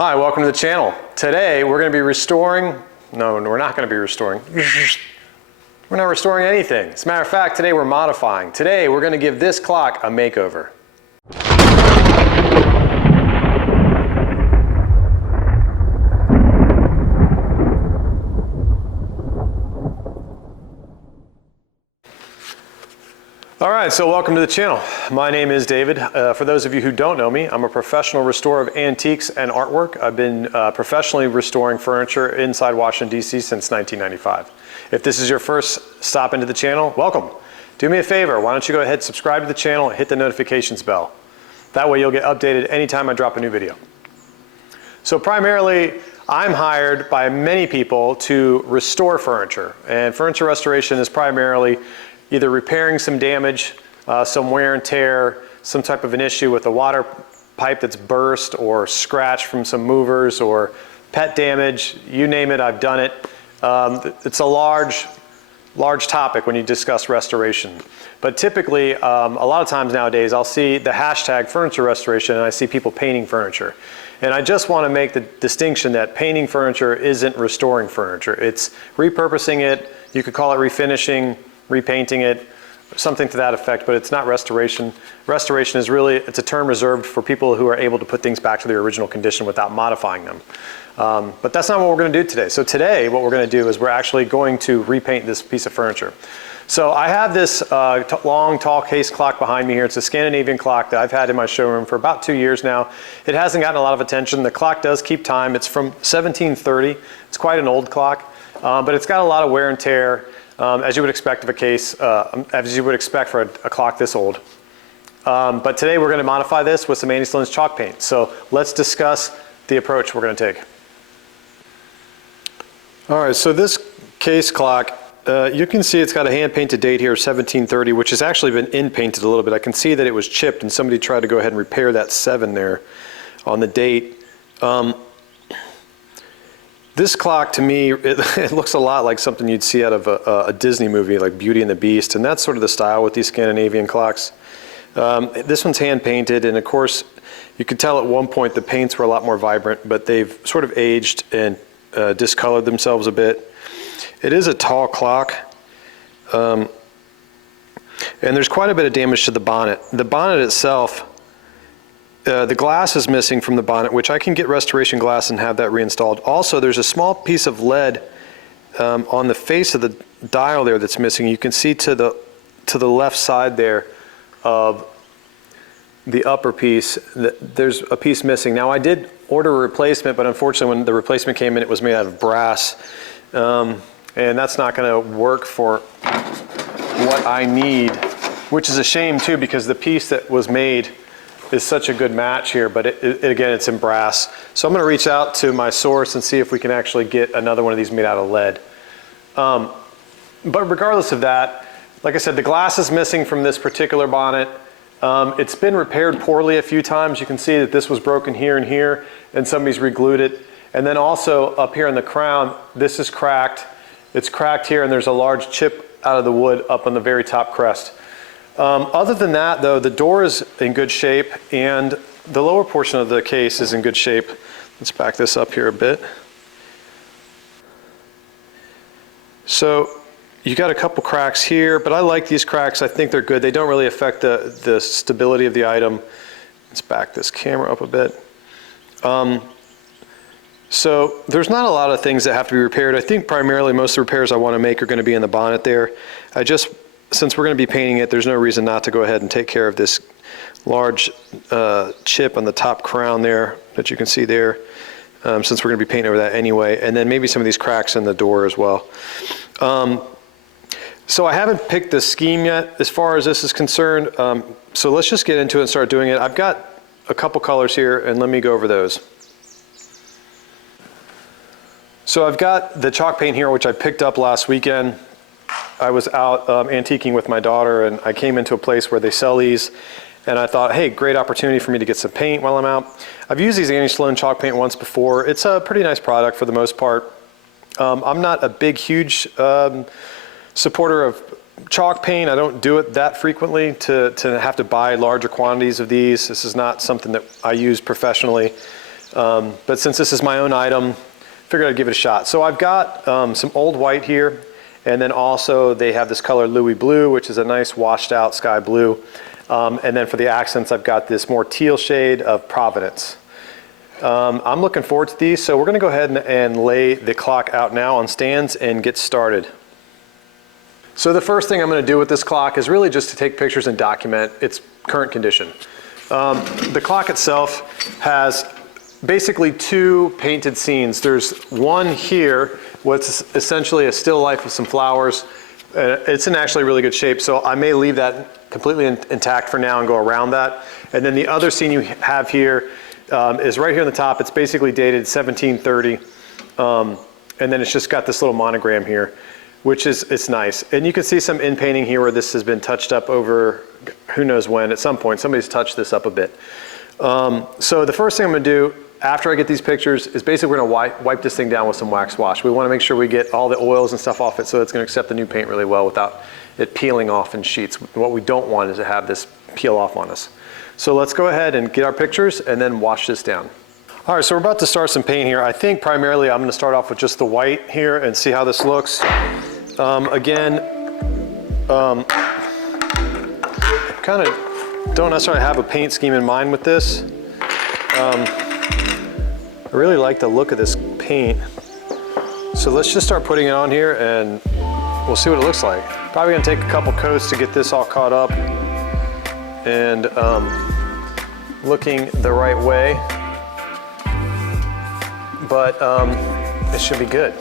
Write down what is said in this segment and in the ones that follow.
Hi, welcome to the channel. Today we're going to be restoring, no, we're not going to be restoring. We're not restoring anything. As a matter of fact, today we're modifying. Today we're going to give this clock a makeover. All right, so welcome to the channel. My name is David. For those of you who don't know me, I'm a professional restorer of antiques and artwork. I've been professionally restoring furniture inside Washington, D.C. since 1995. If this is your first stop into the channel, welcome. Do me a favor, why don't you go ahead, subscribe to the channel, and hit the notifications bell. That way you'll get updated anytime I drop a new video. So primarily, I'm hired by many people to restore furniture, and furniture restoration is primarily either repairing some damage, some wear and tear, some type of an issue with a water pipe that's burst or scratched from some movers or pet damage, you name it, I've done it. It's a large topic when you discuss restoration. But typically, a lot of times nowadays, I'll see the hashtag furniture restoration and I see people painting furniture. And I just want to make the distinction that painting furniture isn't restoring furniture. It's repurposing it, you could call it refinishing, repainting it, something to that effect, but it's not restoration. Restoration is really, it's a term reserved for people who are able to put things back to their original condition without modifying them. But that's not what we're going to do today. So today, what we're going to do is we're actually going to repaint this piece of furniture. So I have this long, tall case clock behind me here. It's a Scandinavian clock that I've had in my showroom for about 2 years now. It hasn't gotten a lot of attention. The clock does keep time. It's from 1730. It's quite an old clock, but it's got a lot of wear and tear. As you would expect of a case, as you would expect for a clock this old. But today we're going to modify this with some Andy Sloan's chalk paint. So let's discuss the approach we're going to take. All right, so this case clock, you can see it's got a hand painted date here, 1730, which has actually been in painted a little bit. I can see that it was chipped and somebody tried to go ahead and repair that 7 there on the date. This clock, to me, it looks a lot like something you'd see out of a Disney movie, like Beauty and the Beast, and that's sort of the style with these Scandinavian clocks. This one's hand painted, and of course, you could tell at one point the paints were a lot more vibrant, but they've sort of aged and discolored themselves a bit. It is a tall clock, and there's quite a bit of damage to the bonnet. The bonnet itself, the glass is missing from the bonnet, which I can get restoration glass and have that reinstalled. Also, there's a small piece of lead on the face of the dial there that's missing. You can see to the left side there of the upper piece, there's a piece missing. Now, I did order a replacement, but unfortunately when the replacement came in, it was made out of brass. And that's not going to work for what I need, which is a shame too, because the piece that was made is such a good match here, but again, it's in brass. So I'm going to reach out to my source and see if we can actually get another one of these made out of lead. But regardless of that, like I said, the glass is missing from this particular bonnet. It's been repaired poorly a few times. You can see that this was broken here and here, and somebody's re-glued it. And then also up here in the crown, this is cracked. It's cracked here, and there's a large chip out of the wood up on the very top crest. Other than that, though, the door is in good shape and the lower portion of the case is in good shape. Let's back this up here a bit. So you got a couple cracks here, but I like these cracks. I think they're good. They don't really affect the stability of the item. Let's back this camera up a bit. So there's not a lot of things that have to be repaired. I think primarily most of the repairs I want to make are going to be in the bonnet there. Since we're going to be painting it, there's no reason not to go ahead and take care of this large chip on the top crown there that you can see there, since we're going to be painting over that anyway, and then maybe some of these cracks in the door as well. So I haven't picked the scheme yet as far as this is concerned, so let's just get into it and start doing it. I've got a couple colors here, and let me go over those. So I've got the chalk paint here, which I picked up last weekend. I was out antiquing with my daughter, and I came into a place where they sell these, and I thought, hey, great opportunity for me to get some paint while I'm out. I've used these Andy Sloan chalk paint once before. It's a pretty nice product for the most part. I'm not a huge supporter of chalk paint. I don't do it that frequently to have to buy larger quantities of these. This is not something that I use professionally. But since this is my own item, figured I'd give it a shot. So I've got some old white here, and then also they have this color Louis Blue, which is a nice washed out sky blue. And then for the accents, I've got this more teal shade of Providence. I'm looking forward to these, so we're gonna go ahead and lay the clock out now on stands and get started. So the first thing I'm gonna do with this clock is really just to take pictures and document its current condition. The clock itself has basically two painted scenes. There's one here, what's essentially a still life of some flowers. It's in actually really good shape, so I may leave that completely intact for now and go around that. And then the other scene you have here is right here on the top. It's basically dated 1730, and then it's just got this little monogram here, which is, it's nice. And you can see some in-painting here where this has been touched up over who knows when. At some point, somebody's touched this up a bit. So the first thing I'm gonna do after I get these pictures is basically we're gonna wipe this thing down with some wax wash. We wanna make sure we get all the oils and stuff off it so it's gonna accept the new paint really well without it peeling off in sheets. What we don't want is to have this peel off on us. So let's go ahead and get our pictures and then wash this down. All right, so we're about to start some paint here. I think primarily I'm gonna start off with just the white here and see how this looks. Again, kind of don't necessarily have a paint scheme in mind with this. I really like the look of this paint. So let's just start putting it on here and we'll see what it looks like. Probably gonna take a couple coats to get this all caught up and looking the right way, but it should be good.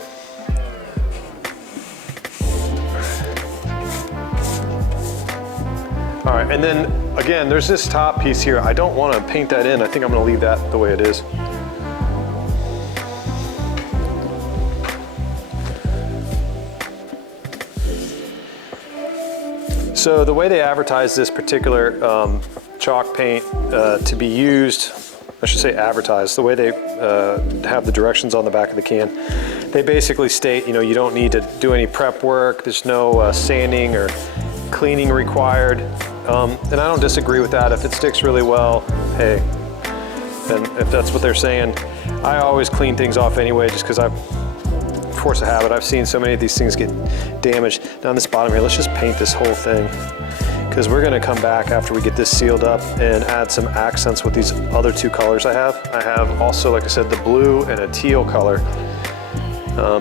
All right, and then again, there's this top piece here. I don't want to paint that in. I think I'm going to leave that the way it is. So the way they advertise this particular chalk paint to be used, I should say advertised, the way they have the directions on the back of the can, they basically state, you know, you don't need to do any prep work. There's no sanding or cleaning required. And I don't disagree with that. If it sticks really well, hey, and if that's what they're saying, I always clean things off anyway, just because I've force of habit. I've seen so many of these things get damaged. Down this bottom here, let's just paint this whole thing, because we're gonna come back after we get this sealed up and add some accents with these other two colors I have. I have also, like I said, the blue and a teal color.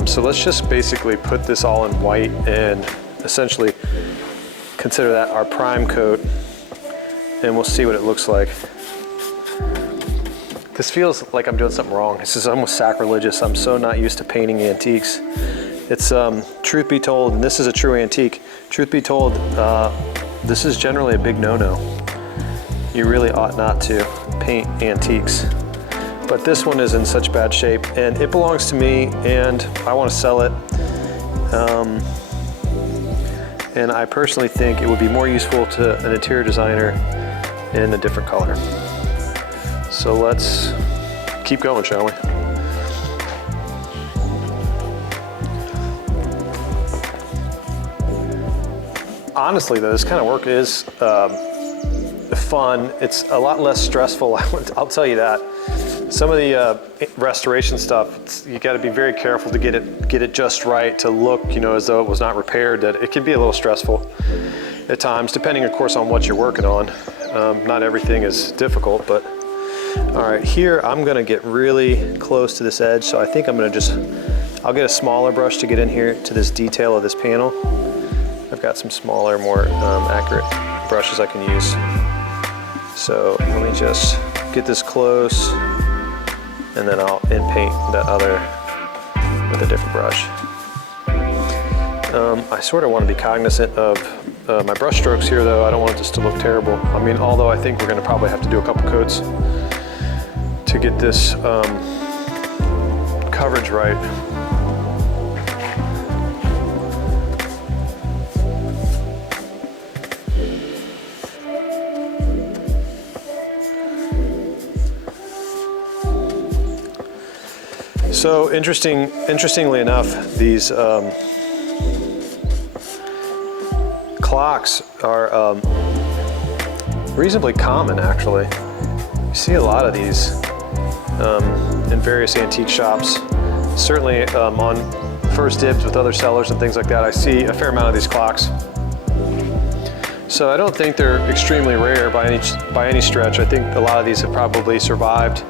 So let's just basically put this all in white and essentially consider that our prime coat, and we'll see what it looks like. This feels like I'm doing something wrong. This is almost sacrilegious. I'm so not used to painting antiques. It's, truth be told, and this is a true antique, truth be told, this is generally a big no-no. You really ought not to paint antiques. But this one is in such bad shape, and it belongs to me, and I want to sell it. And I personally think it would be more useful to an interior designer in a different color. So let's keep going, shall we? Honestly though, this kind of work is fun. It's a lot less stressful, I'll tell you that. Some of the restoration stuff, you got to be very careful to get it just right, to look, you know, as though it was not repaired. That it can be a little stressful at times, depending of course on what you're working on. Not everything is difficult, but all right, here I'm gonna get really close to this edge, so I think I'm gonna I'll get a smaller brush to get in here to this detail of this panel. I've got some smaller, more accurate brushes I can use. So let me just get this close, and then I'll in-paint that other with a different brush. I sort of want to be cognizant of my brush strokes here though. I don't want this to look terrible. I mean, although I think we're gonna probably have to do a couple coats to get this coverage right. So interestingly enough, these clocks are reasonably common actually. You see a lot of these in various antique shops. Certainly on first dibs with other sellers and things like that, I see a fair amount of these clocks. So I don't think they're extremely rare by any stretch. I think a lot of these have probably survived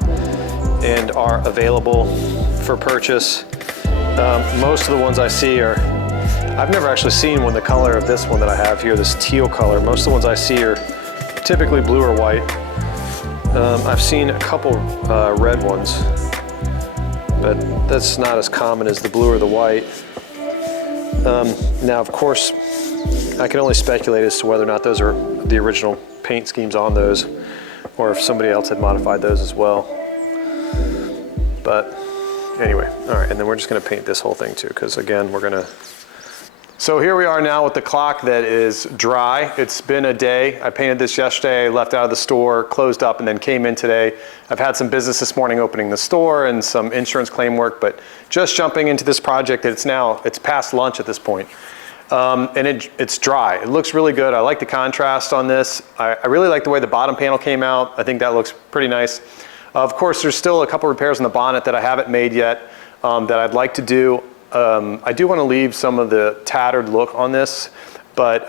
and are available for purchase. Most of the ones I see are, I've never actually seen one the color of this one that I have here, this teal color. Most of the ones I see are typically blue or white. I've seen a couple red ones, but that's not as common as the blue or the white. Now, of course, I can only speculate as to whether or not those are the original paint schemes on those, or if somebody else had modified those as well. But anyway, all right, and then we're just gonna paint this whole thing too, because again, so here we are now with the clock that is dry. It's been a day. I painted this yesterday, left out of the store, closed up, and then came in today. I've had some business this morning opening the store and some insurance claim work, but just jumping into this project, it's past lunch at this point. And it's dry. It looks really good. I like the contrast on this. I really like the way the bottom panel came out. I think that looks pretty nice. Of course, there's still a couple repairs on the bonnet that I haven't made yet that I'd like to do. I do want to leave some of the tattered look on this, but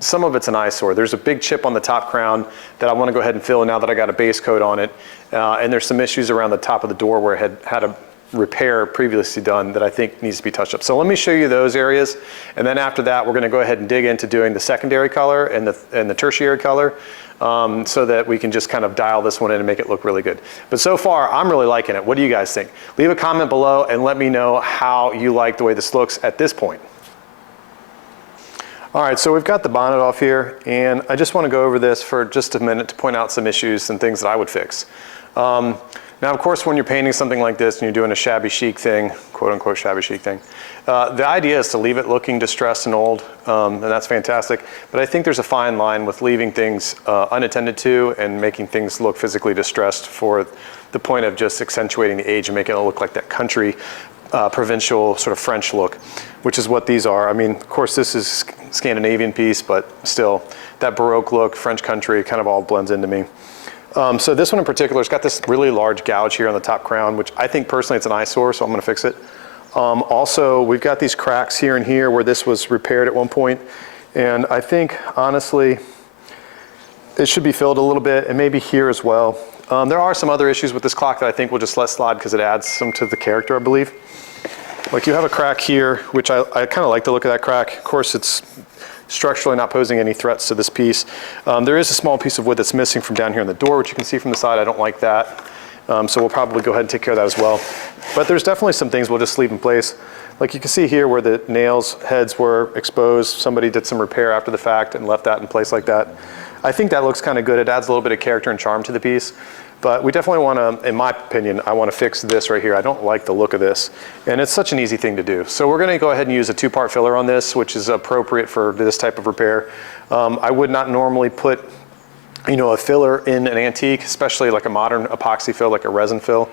some of it's an eyesore. There's a big chip on the top crown that I want to go ahead and fill now that I got a base coat on it. And there's some issues around the top of the door where it had a repair previously done that I think needs to be touched up. So let me show you those areas, and then after that we're going to go ahead and dig into doing the secondary color and the tertiary color, so that we can just kind of dial this one in and make it look really good. But so far I'm really liking it. What do you guys think? Leave a comment below and let me know how you like the way this looks at this point. All right, so we've got the bonnet off here, and I just want to go over this for just a minute to point out some issues and things that I would fix. Now, of course, when you're painting something like this and you're doing a shabby chic thing, quote unquote shabby chic thing, the idea is to leave it looking distressed and old, and that's fantastic. But I think there's a fine line with leaving things unattended to and making things look physically distressed for the point of just accentuating the age and making it look like that country, provincial sort of French look, which is what these are. I mean, of course, this is Scandinavian piece, but still, that Baroque look, French country, kind of all blends into me. So this one in particular, it's got this really large gouge here on the top crown, which I think personally it's an eyesore, so I'm gonna fix it. Also, we've got these cracks here and here where this was repaired at one point, and I think, honestly, it should be filled a little bit, and maybe here as well. There are some other issues with this clock that I think we'll just let slide because it adds some to the character, I believe. Like you have a crack here, which I kind of like the look of that crack. Of course, it's structurally not posing any threats to this piece. There is a small piece of wood that's missing from down here on the door, which you can see from the side. I don't like that. So we'll probably go ahead and take care of that as well. But there's definitely some things we'll just leave in place. Like you can see here where the nails heads were exposed. Somebody did some repair after the fact and left that in place like that. I think that looks kind of good. It adds a little bit of character and charm to the piece. But we definitely want to, in my opinion, I want to fix this right here. I don't like the look of this. And it's such an easy thing to do. So we're going to go ahead and use a 2-part filler on this, which is appropriate for this type of repair. I would not normally put, a filler in an antique, especially like a modern epoxy fill, like a resin fill.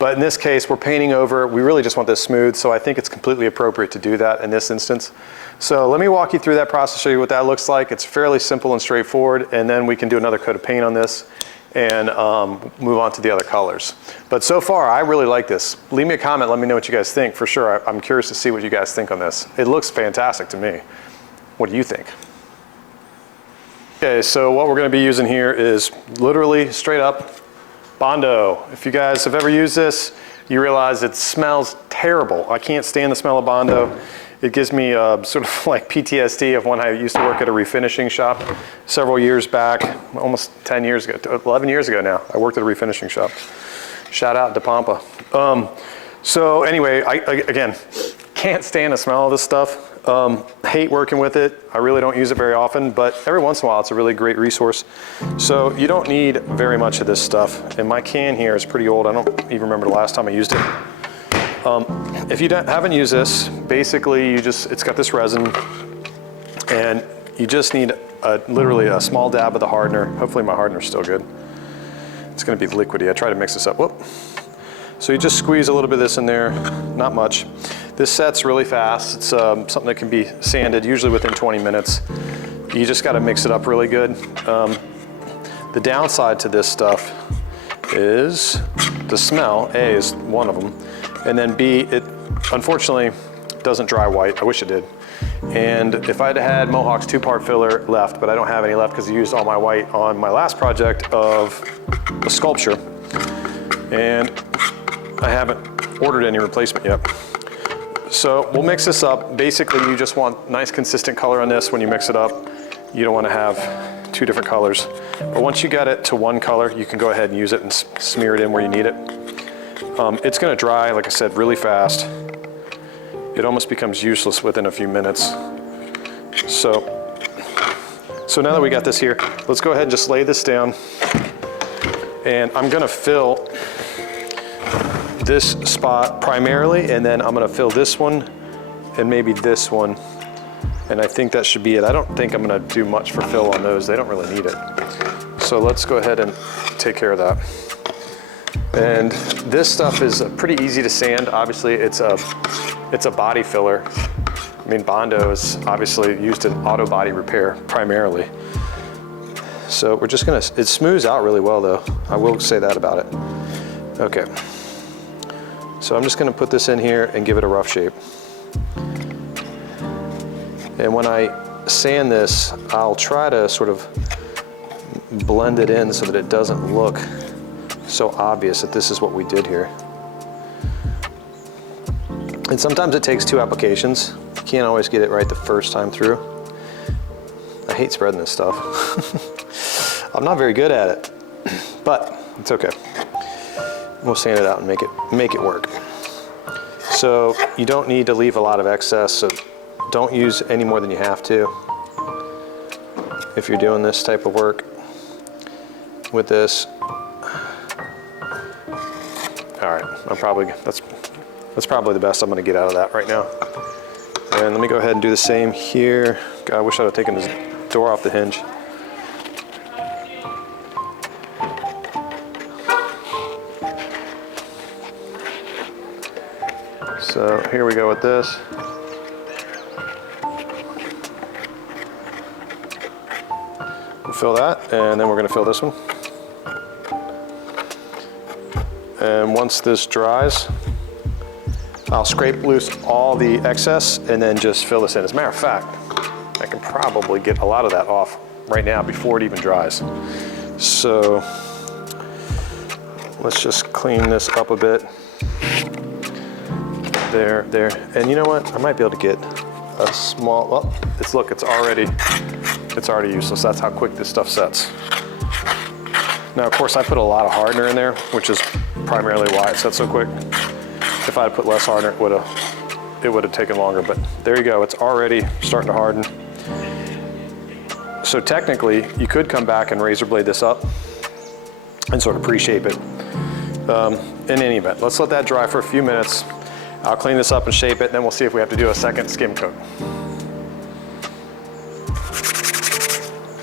But in this case, we're painting over, we really just want this smooth, so I think it's completely appropriate to do that in this instance. So let me walk you through that process, show you what that looks like. It's fairly simple and straightforward, and then we can do another coat of paint on this and move on to the other colors. But so far, I really like this. Leave me a comment, let me know what you guys think. For sure, I'm curious to see what you guys think on this. It looks fantastic to me. What do you think? Okay, so what we're gonna be using here is literally straight up Bondo. If you guys have ever used this, you realize it smells terrible. I can't stand the smell of Bondo. It gives me sort of like PTSD of when I used to work at a refinishing shop several years back, almost 10 years ago, 11 years ago now. I worked at a refinishing shop. Shout out to Pampa. So anyway, I again, can't stand the smell of this stuff. Hate working with it. I really don't use it very often, but every once in a while it's a really great resource. So you don't need very much of this stuff. And my can here is pretty old. I don't even remember the last time I used it. If you haven't used this, basically it's got this resin, and you just need literally a small dab of the hardener. Hopefully my hardener's still good. It's gonna be liquidy. I try to mix this up. Whoop. So you just squeeze a little bit of this in there, not much. This sets really fast. It's something that can be sanded usually within 20 minutes. You just gotta mix it up really good. The downside to this stuff is the smell. A is one of them. And then B, it unfortunately doesn't dry white. I wish it did. And if I'd had Mohawk's 2-part filler left, but I don't have any left because I used all my white on my last project of a sculpture, and I haven't ordered any replacement yet. So we'll mix this up. Basically, you just want nice consistent color on this when you mix it up. You don't want to have 2 different colors. But once you got it to one color, you can go ahead and use it and smear it in where you need it. It's going to dry, like I said, really fast. It almost becomes useless within a few minutes. So now that we got this here, let's go ahead and just lay this down. And I'm going to fill this spot primarily, and then I'm going to fill this one and maybe this one. And I think that should be it. I don't think I'm going to do much for fill on those. They don't really need it. So let's go ahead and take care of that. And this stuff is pretty easy to sand. Obviously, it's a body filler. I mean, Bondo is obviously used in auto body repair primarily. So we're just gonna, it smooths out really well though. I will say that about it. Okay. So I'm just gonna put this in here and give it a rough shape. And when I sand this, I'll try to sort of blend it in so that it doesn't look so obvious that this is what we did here. And sometimes it takes 2 applications. You can't always get it right the first time through. I hate spreading this stuff. I'm not very good at it, but it's okay. We'll sand it out and make it work. So you don't need to leave a lot of excess, so don't use any more than you have to if you're doing this type of work with this. All right, that's probably the best I'm gonna get out of that right now. And let me go ahead and do the same here. God, I wish I would have taken this door off the hinge. So here we go with this. We'll fill that, and then we're gonna fill this one. And once this dries, I'll scrape loose all the excess and then just fill this in. As a matter of fact, I can probably get a lot of that off right now before it even dries. So let's just clean this up a bit. There. And you know what? I might be able to get a small, well, look, it's already useless. That's how quick this stuff sets. Now, of course, I put a lot of hardener in there, which is primarily why it sets so quick. If I had put less hardener, it would have taken longer, but there you go. It's already starting to harden. So technically, you could come back and razor blade this up and sort of pre-shape it. In any event, let's let that dry for a few minutes. I'll clean this up and shape it, and then we'll see if we have to do a second skim coat.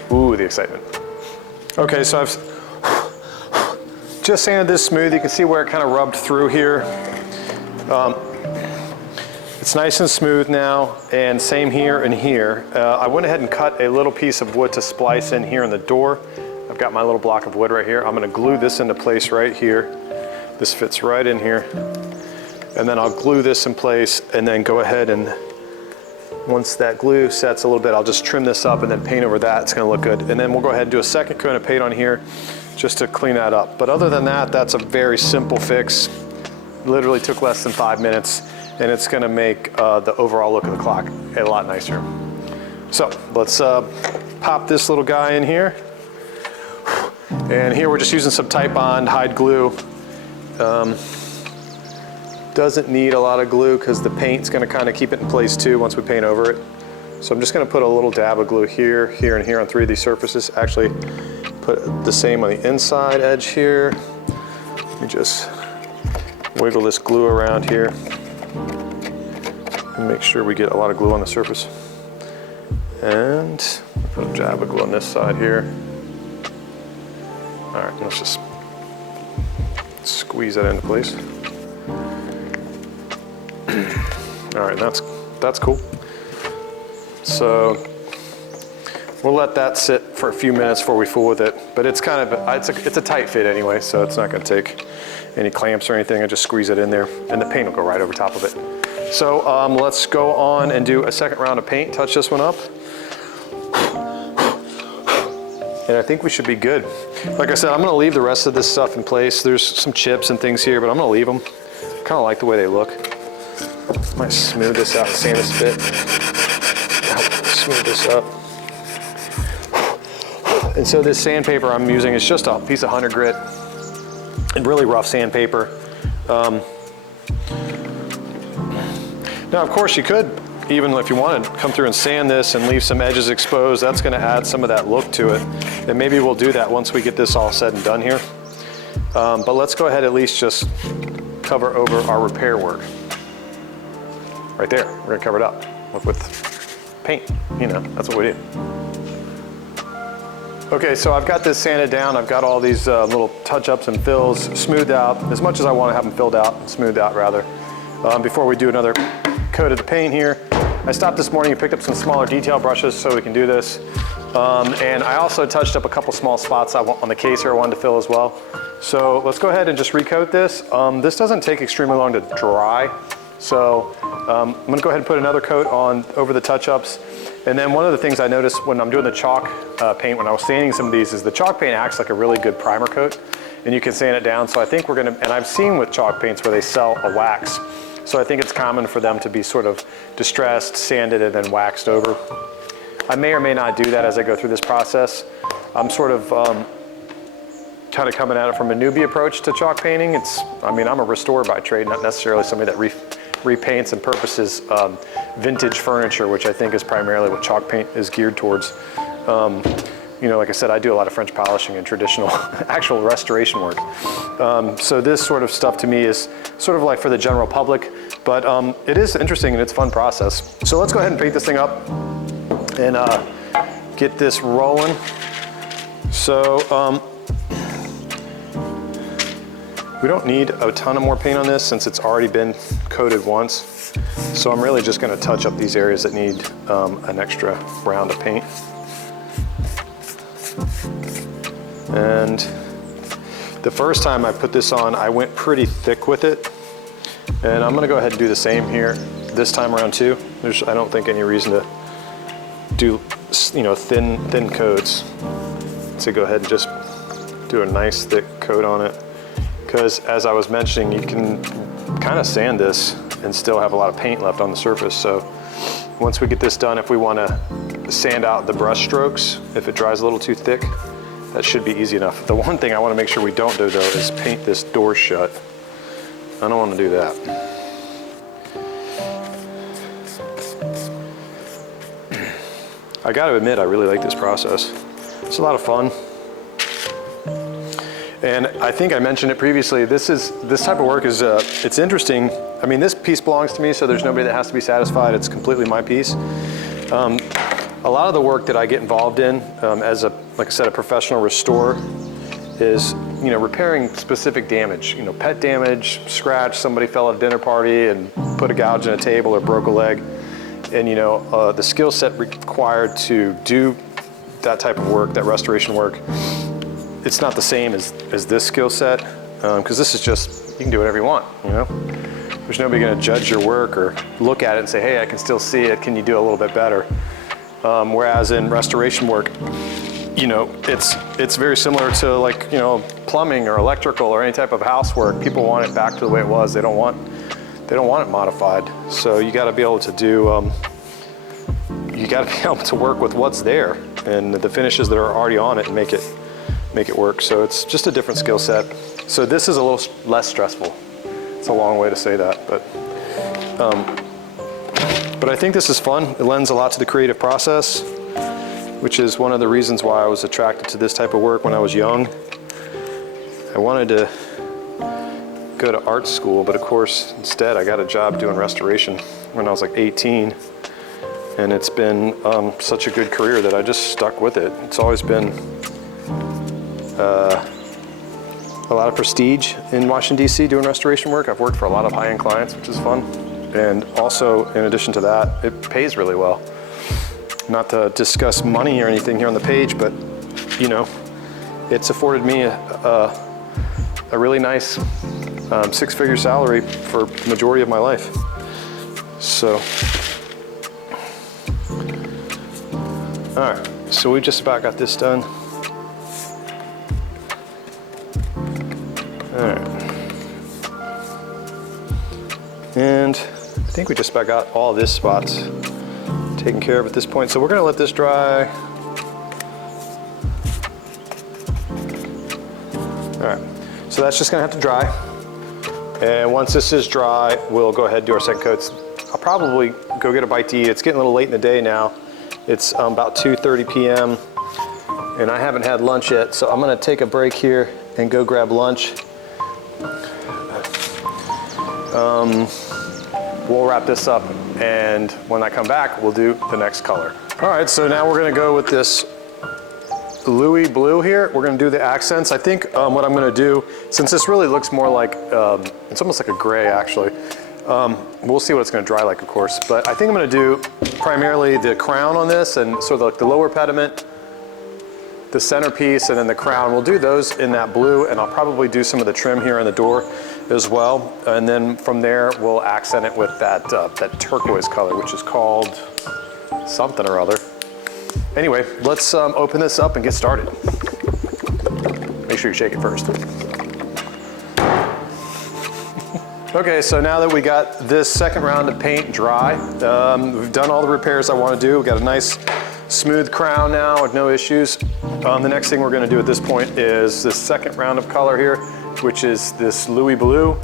Ooh, the excitement. Okay, so I've just sanded this smooth. You can see where it kind of rubbed through here. It's nice and smooth now, and same here and here. I went ahead and cut a little piece of wood to splice in here in the door. I've got my little block of wood right here. I'm gonna glue this into place right here. This fits right in here. And then I'll glue this in place and then go ahead and once that glue sets a little bit, I'll just trim this up and then paint over that. It's gonna look good. And then we'll go ahead and do a second coat of paint on here just to clean that up. But other than that, that's a very simple fix. Literally took less than 5 minutes, and it's gonna make the overall look of the clock a lot nicer. So let's pop this little guy in here. And here we're just using some Titebond hide glue. Doesn't need a lot of glue because the paint's gonna kind of keep it in place too once we paint over it. So I'm just gonna put a little dab of glue here, here, and here on 3 of these surfaces. Actually, put the same on the inside edge here. Let me just wiggle this glue around here and make sure we get a lot of glue on the surface. And put a dab of glue on this side here. All right, let's just squeeze that into place. All right, that's cool. So We'll let that sit for a few minutes before we fool with it, but it's kind of, it's a tight fit anyway, so it's not gonna take any clamps or anything. I just squeeze it in there and the paint will go right over top of it. So let's go on and do a second round of paint, touch this one up. And I think we should be good. Like I said, I'm gonna leave the rest of this stuff in place. There's some chips and things here, but I'm gonna leave them. Kind of like the way they look. Might smooth this out, sand this bit. Smooth this up. And so this sandpaper I'm using is just a piece of 100 grit and really rough sandpaper. Now, of course, you could, even if you wanted, come through and sand this and leave some edges exposed. That's gonna add some of that look to it. And maybe we'll do that once we get this all said and done here. But let's go ahead at least just cover over our repair work. Right there, we're gonna cover it up with paint. You know, that's what we do. Okay, so I've got this sanded down. I've got all these little touch-ups and fills smoothed out, as much as I want to have them filled out, smoothed out rather. Before we do another coat of the paint here, I stopped this morning and picked up some smaller detail brushes so we can do this. And I also touched up a couple small spots on the case here I wanted to fill as well. So let's go ahead and just recoat this. This doesn't take extremely long to dry. So I'm gonna go ahead and put another coat on over the touch-ups. And then one of the things I noticed when I'm doing the chalk paint, when I was sanding some of these, is the chalk paint acts like a really good primer coat, and you can sand it down. So I think we're gonna, and I've seen with chalk paints where they sell a wax. So I think it's common for them to be sort of distressed, sanded, and then waxed over. I may or may not do that as I go through this process. I'm sort of kind of coming at it from a newbie approach to chalk painting. I mean, I'm a restorer by trade, not necessarily somebody that repaints and purposes vintage furniture, which I think is primarily what chalk paint is geared towards. You know, like I said, I do a lot of French polishing and traditional actual restoration work. So this sort of stuff to me is sort of like for the general public, but it is interesting and it's a fun process. So let's go ahead and paint this thing up and get this rolling. So we don't need a ton of more paint on this since it's already been coated once. So I'm really just gonna touch up these areas that need an extra round of paint. And the first time I put this on, I went pretty thick with it. And I'm gonna go ahead and do the same here this time around too. I don't think any reason to do, you know, thin coats. So go ahead and just do a nice thick coat on it. Because as I was mentioning, you can kind of sand this and still have a lot of paint left on the surface. So once we get this done, if we want to sand out the brush strokes, if it dries a little too thick, that should be easy enough. The one thing I want to make sure we don't do though is paint this door shut. I don't want to do that. I got to admit, I really like this process. It's a lot of fun. And I think I mentioned it previously, this type of work is, it's interesting. I mean, this piece belongs to me, so there's nobody that has to be satisfied. It's completely my piece. A lot of the work that I get involved in as like I said, a professional restorer is, you know, repairing specific damage, you know, pet damage, scratch, somebody fell at a dinner party and put a gouge in a table or broke a leg. And, you know, the skill set required to do that type of work, that restoration work, it's not the same as this skill set, because this is just, you can do whatever you want, you know? There's nobody gonna judge your work or look at it and say, hey, I can still see it, can you do a little bit better? Whereas in restoration work, you know, it's very similar to, like, you know, plumbing or electrical or any type of housework. People want it back to the way it was. They don't want it modified. So you gotta be able to do, you gotta be able to work with what's there and the finishes that are already on it and make it work. So it's just a different skill set. So this is a little less stressful. It's a long way to say that, but I think this is fun. It lends a lot to the creative process, which is one of the reasons why I was attracted to this type of work when I was young. I wanted to go to art school, but of course, instead I got a job doing restoration when I was like 18. And it's been such a good career that I just stuck with it. It's always been a lot of prestige in Washington, DC doing restoration work. I've worked for a lot of high-end clients, which is fun. And also, in addition to that, it pays really well. Not to discuss money or anything here on the page, but you know, it's afforded me a really nice six-figure salary for the majority of my life. So, all right, so we just about got this done. All right. And I think we just about got all of this spots taken care of at this point. So we're gonna let this dry. All right, so that's just gonna have to dry. And once this is dry, we'll go ahead and do our second coats. I'll probably go get a bite to eat. It's getting a little late in the day now. It's about 2:30 p.m. and I haven't had lunch yet. So I'm gonna take a break here and go grab lunch. We'll wrap this up, and when I come back, we'll do the next color. All right, so now we're gonna go with this Louis blue here. We're gonna do the accents. I think what I'm gonna do, since this really looks more like, it's almost like a gray actually. We'll see what it's gonna dry like, of course, but I think I'm gonna do primarily the crown on this, and sort of like the lower pediment, the centerpiece, and then the crown. We'll do those in that blue, and I'll probably do some of the trim here on the door as well. And then from there, we'll accent it with that, that turquoise color, which is called something or other. Anyway, let's open this up and get started. Make sure you shake it first. Okay, so now that we got this second round of paint dry, we've done all the repairs I want to do. We've got a nice smooth crown now with no issues. The next thing we're going to do at this point is this second round of color here, which is this Louis blue.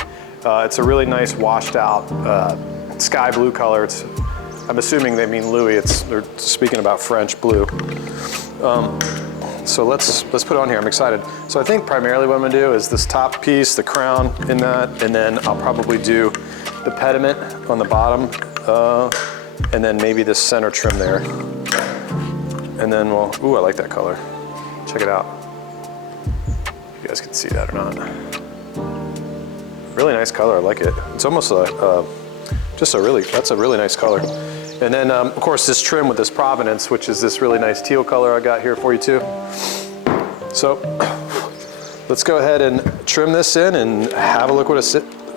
It's a really nice washed out sky blue color. I'm assuming they mean Louis. They're speaking about French blue. So let's put it on here. I'm excited. So I think primarily what I'm gonna do is this top piece, the crown in that, and then I'll probably do the pediment on the bottom, and then maybe this center trim there. And then we'll, ooh, I like that color. Check it out. You guys can see that or not. Really nice color, I like it. It's almost that's a really nice color. And then, of course, this trim with this Provenance, which is this really nice teal color I got here for you too. So let's go ahead and trim this in and have a look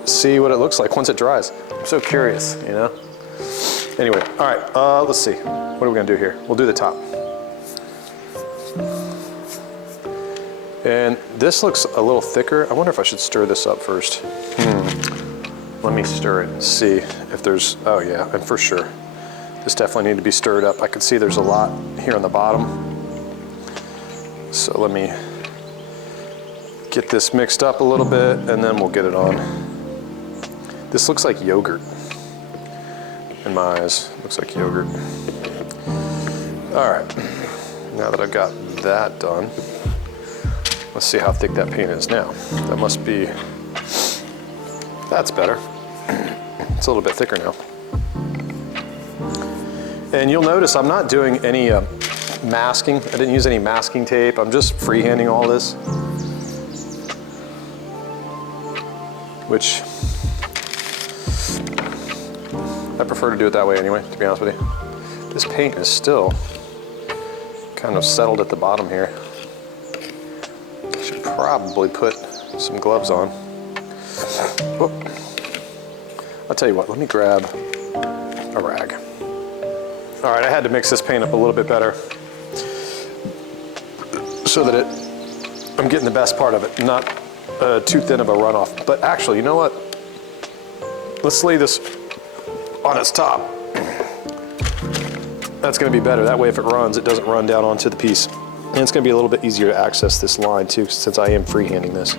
see what it looks like once it dries. I'm so curious, you know? Anyway, all right, let's see. What are we gonna do here? We'll do the top. And this looks a little thicker. I wonder if I should stir this up first. Let me stir it and see if there's, oh yeah, and for sure. This definitely needs to be stirred up. I can see there's a lot here on the bottom. So let me get this mixed up a little bit and then we'll get it on. This looks like yogurt in my eyes. Looks like yogurt. All right, now that I've got that done, let's see how thick that paint is now. That must be, that's better. It's a little bit thicker now. And you'll notice I'm not doing any masking. I didn't use any masking tape. I'm just freehanding all this, which I prefer to do it that way anyway, to be honest with you. This paint is still kind of settled at the bottom here. I should probably put some gloves on. Whoop. I'll tell you what, let me grab a rag. All right, I had to mix this paint up a little bit better so that I'm getting the best part of it, not too thin of a runoff. But actually, you know what? Let's lay this on its top. That's gonna be better. That way if it runs, it doesn't run down onto the piece. And it's gonna be a little bit easier to access this line too, since I am freehanding this.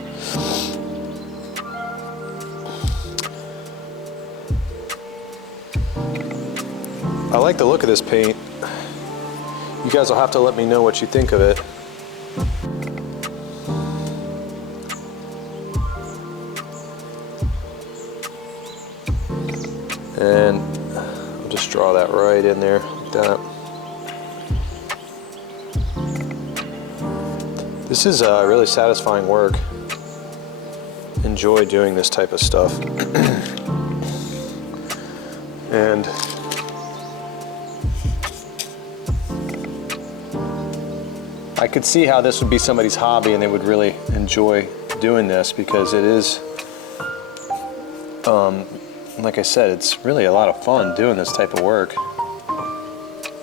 I like the look of this paint. You guys will have to let me know what you think of it. And I'll just draw that right in there, like that. This is really satisfying work. Enjoy doing this type of stuff. I could see how this would be somebody's hobby and they would really enjoy doing this, because it is, like I said, it's really a lot of fun doing this type of work.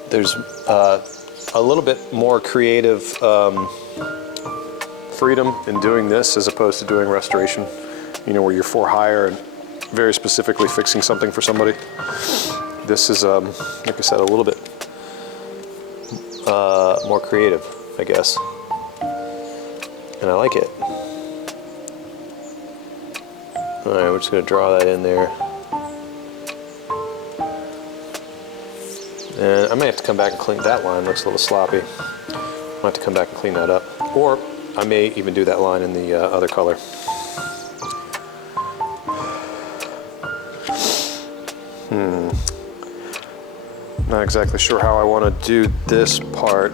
There's a little bit more creative freedom in doing this as opposed to doing restoration, you know, where you're for hire and very specifically fixing something for somebody. This is, like I said, a little bit more creative, I guess, and I like it. All right, we're just going to draw that in there. And I may have to come back and clean that line. Looks a little sloppy. I'll have to come back and clean that up. Or I may even do that line in the other color. Not exactly sure how I want to do this part.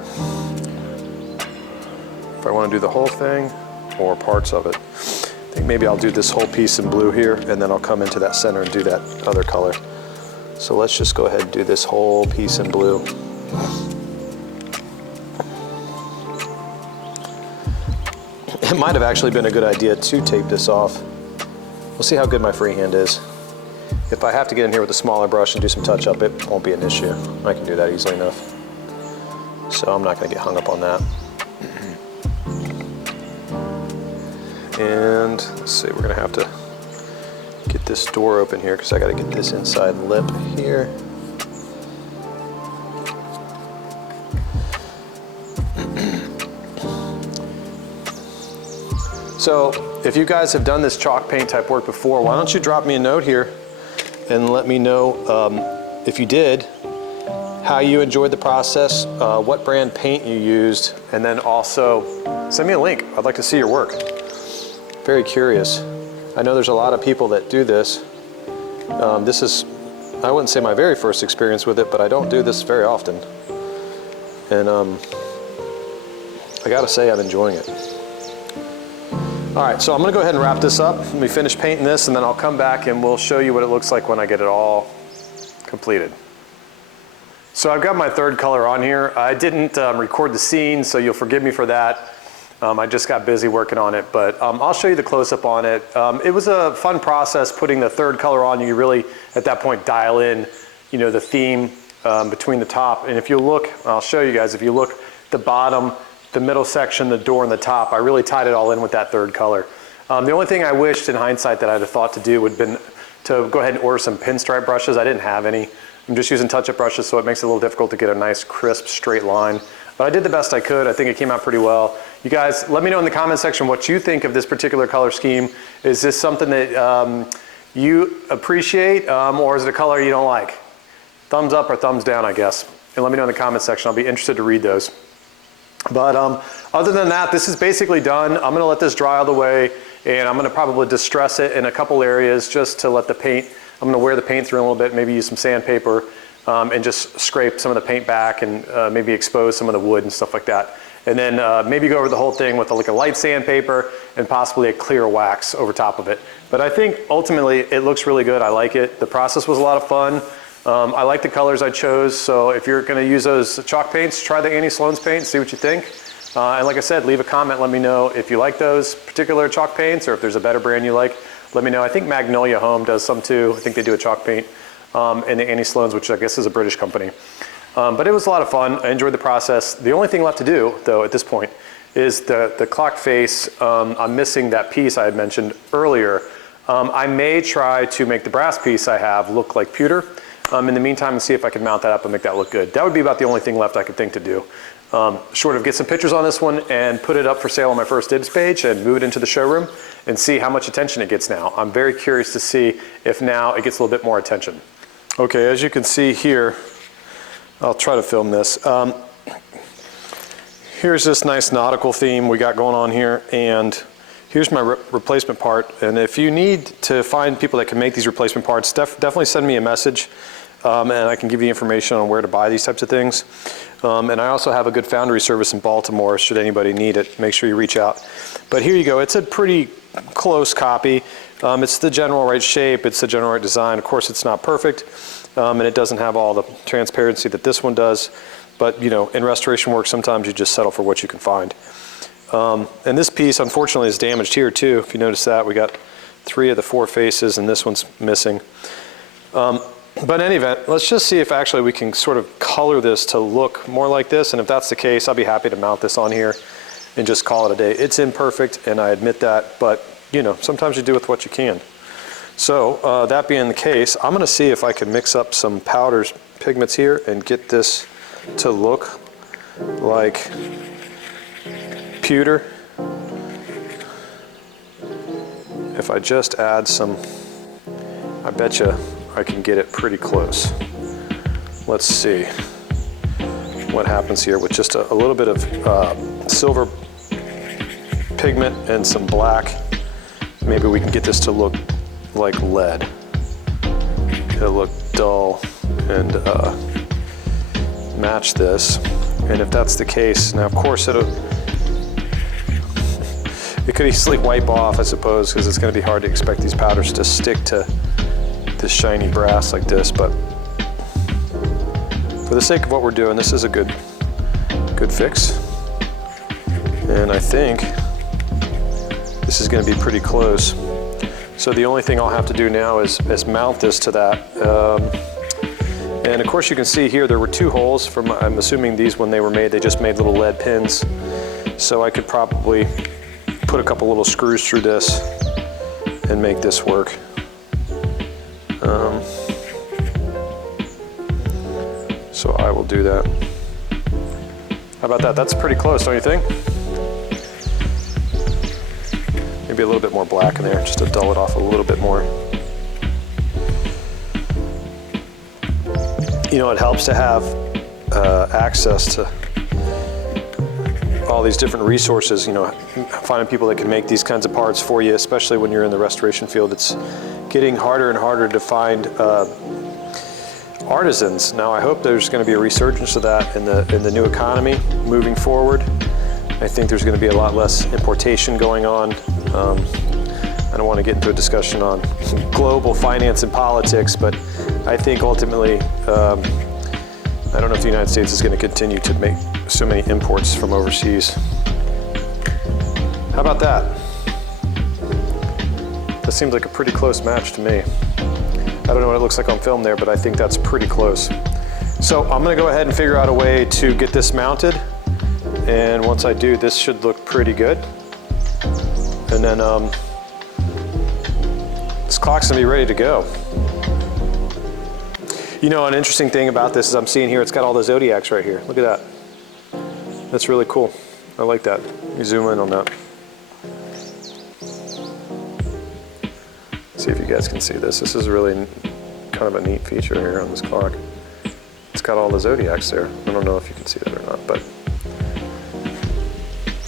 If I want to do the whole thing or parts of it. I think maybe I'll do this whole piece in blue here, and then I'll come into that center and do that other color. So let's just go ahead and do this whole piece in blue. It might have actually been a good idea to tape this off. We'll see how good my freehand is. If I have to get in here with a smaller brush and do some touch up, it won't be an issue. I can do that easily enough. So I'm not going to get hung up on that. And let's see, we're going to have to get this door open here because I got to get this inside lip here. So if you guys have done this chalk paint type work before, why don't you drop me a note here and let me know if you did, how you enjoyed the process, what brand paint you used, and then also send me a link. I'd like to see your work. Very curious. I know there's a lot of people that do this. This is, I wouldn't say my very first experience with it, but I don't do this very often. And I gotta say I'm enjoying it. All right, so I'm gonna go ahead and wrap this up. Let me finish painting this and then I'll come back and we'll show you what it looks like when I get it all completed. So I've got my third color on here. I didn't record the scene, so you'll forgive me for that. I just got busy working on it, but I'll show you the close-up on it. It was a fun process putting the third color on. You really, at that point, dial in, you know, the theme between the top. And if you look, I'll show you guys, if you look the bottom, the middle section, the door, and the top, I really tied it all in with that third color. The only thing I wished in hindsight that I'd have thought to do would have been to go ahead and order some pinstripe brushes. I didn't have any. I'm just using touch-up brushes, so it makes it a little difficult to get a nice, crisp, straight line. But I did the best I could. I think it came out pretty well. You guys, let me know in the comment section what you think of this particular color scheme. Is this something that you appreciate, or is it a color you don't like? Thumbs up or thumbs down, I guess. And let me know in the comment section. I'll be interested to read those. But other than that, this is basically done. I'm gonna let this dry all the way, and I'm gonna probably distress it in a couple areas just to let the paint, I'm gonna wear the paint through a little bit, maybe use some sandpaper, and just scrape some of the paint back and maybe expose some of the wood and stuff like that. And then maybe go over the whole thing with like a light sandpaper and possibly a clear wax over top of it. But I think ultimately it looks really good. I like it. The process was a lot of fun. I like the colors I chose, so if you're going to use those chalk paints, try the Annie Sloan's paint, see what you think. And like I said, leave a comment, let me know if you like those particular chalk paints or if there's a better brand you like. Let me know. I think Magnolia Home does some too. I think they do a chalk paint. And the Annie Sloan's, which I guess is a British company. But it was a lot of fun. I enjoyed the process. The only thing left to do, though, at this point, is the clock face. I'm missing that piece I had mentioned earlier. I may try to make the brass piece I have look like pewter. In the meantime, and see if I can mount that up and make that look good. That would be about the only thing left I could think to do. Short of get some pictures on this one and put it up for sale on my first dibs page and move it into the showroom and see how much attention it gets now. I'm very curious to see if now it gets a little bit more attention. Okay, as you can see here, I'll try to film this. Here's this nice nautical theme we got going on here, and here's my replacement part. And if you need to find people that can make these replacement parts, definitely send me a message, and I can give you information on where to buy these types of things. And I also have a good foundry service in Baltimore, should anybody need it. Make sure you reach out. But here you go. It's a pretty close copy. It's the general right shape. It's the general right design. Of course, it's not perfect, and it doesn't have all the transparency that this one does. But you know, in restoration work, sometimes you just settle for what you can find. And this piece, unfortunately, is damaged here too. If you notice that, we got 3 of the 4 faces, and this one's missing. But in any event, let's just see if actually we can sort of color this to look more like this. And if that's the case, I'll be happy to mount this on here and just call it a day. It's imperfect, and I admit that, but you know, sometimes you do with what you can. So that being the case, I'm gonna see if I can mix up some powders, pigments here, and get this to look like pewter. If I just add some, I bet you I can get it pretty close. Let's see what happens here with just a little bit of silver pigment and some black. Maybe we can get this to look like lead. It'll look dull and match this. And if that's the case, now of course it could easily wipe off, I suppose, because it's going to be hard to expect these powders to stick to this shiny brass like this, but for the sake of what we're doing, this is a good fix. And I think this is going to be pretty close. So the only thing I'll have to do now is mount this to that. And of course you can see here there were 2 holes from, I'm assuming these when they were made, they just made little lead pins. So I could probably put a couple little screws through this and make this work. So I will do that. How about that? That's pretty close, don't you think? Maybe a little bit more black in there, just to dull it off a little bit more. You know, it helps to have access to all these different resources, you know, finding people that can make these kinds of parts for you, especially when you're in the restoration field. It's getting harder and harder to find artisans. Now I hope there's going to be a resurgence of that in the new economy moving forward. I think there's going to be a lot less importation going on. I don't want to get into a discussion on global finance and politics, but I think ultimately, I don't know if the United States is going to continue to make so many imports from overseas. How about that? That seems like a pretty close match to me. I don't know what it looks like on film there, but I think that's pretty close. So I'm going to go ahead and figure out a way to get this mounted. And once I do, this should look pretty good. And then this clock's going to be ready to go. You know, an interesting thing about this is I'm seeing here, it's got all the zodiacs right here. Look at that. That's really cool. I like that. You zoom in on that. See if you guys can see this. This is really kind of a neat feature here on this clock. It's got all the zodiacs there. I don't know if you can see that or not, but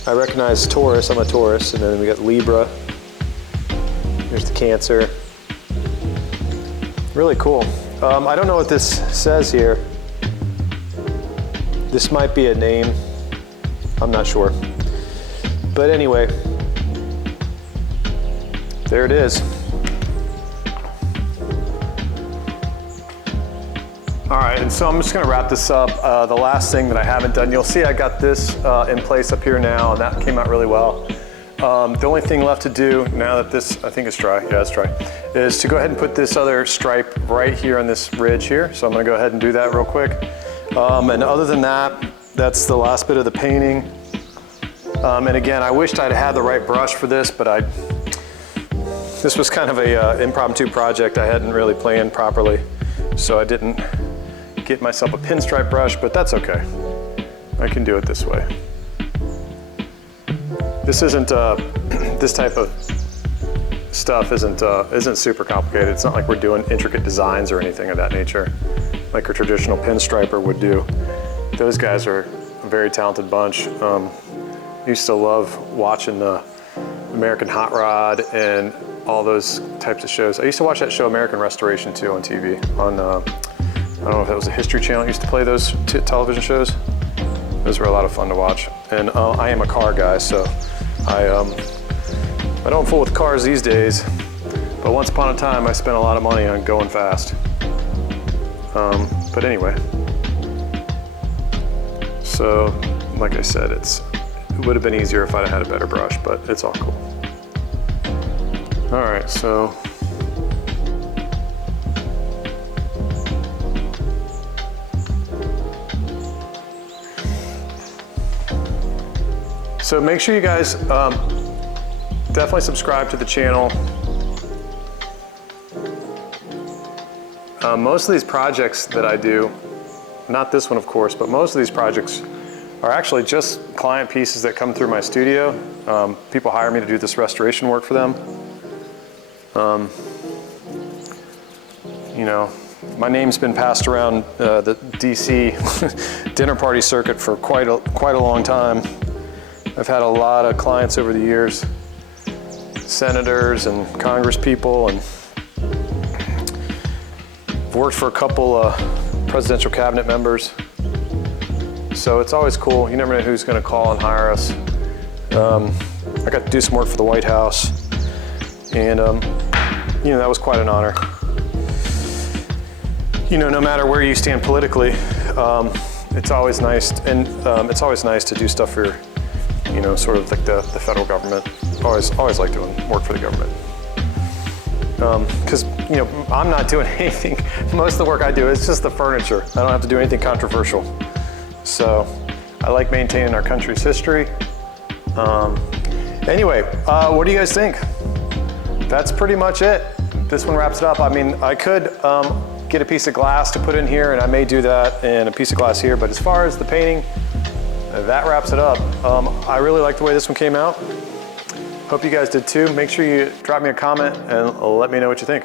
I recognize Taurus. I'm a Taurus, and then we got Libra. Here's the Cancer. Really cool. I don't know what this says here. This might be a name. I'm not sure. But anyway, there it is. All right, and so I'm just gonna wrap this up. The last thing that I haven't done, you'll see I got this in place up here now, and that came out really well. The only thing left to do now that this, I think it's dry, yeah, it's dry, is to go ahead and put this other stripe right here on this ridge here. So I'm gonna go ahead and do that real quick. And other than that, that's the last bit of the painting. And again, I wished I'd had the right brush for this, but this was kind of a impromptu project. I hadn't really planned properly, so I didn't get myself a pinstripe brush, but that's okay. I can do it this way. This isn't, this type of stuff isn't super complicated. It's not like we're doing intricate designs or anything of that nature, like a traditional pinstriper would do. Those guys are a very talented bunch. Used to love watching the American Hot Rod and all those types of shows. I used to watch that show American Restoration too on TV. I don't know if that was a History Channel. Used to play those television shows. Those were a lot of fun to watch. And I am a car guy, so I don't fool with cars these days. But once upon a time, I spent a lot of money on going fast. But anyway, So, like I said, it would have been easier if I'd had a better brush, but it's all cool. All right, so. So make sure you guys definitely subscribe to the channel. Most of these projects that I do, not this one of course, but most of these projects are actually just client pieces that come through my studio. People hire me to do this restoration work for them. You know, my name's been passed around the DC dinner party circuit for quite a long time. I've had a lot of clients over the years, senators and Congress people, and I've worked for a couple presidential cabinet members. So it's always cool. You never know who's going to call and hire us. I got to do some work for the White House, and you know, that was quite an honor. You know, no matter where you stand politically, it's always nice, and it's always nice to do stuff for, you know, sort of like the federal government. Always like doing work for the government. Because, you know, I'm not doing anything. Most of the work I do is just the furniture. I don't have to do anything controversial. So I like maintaining our country's history. Anyway, what do you guys think? That's pretty much it. This one wraps it up. I mean, I could get a piece of glass to put in here, and I may do that, and a piece of glass here, but as far as the painting, that wraps it up. I really like the way this one came out. Hope you guys did too. Make sure you drop me a comment and let me know what you think.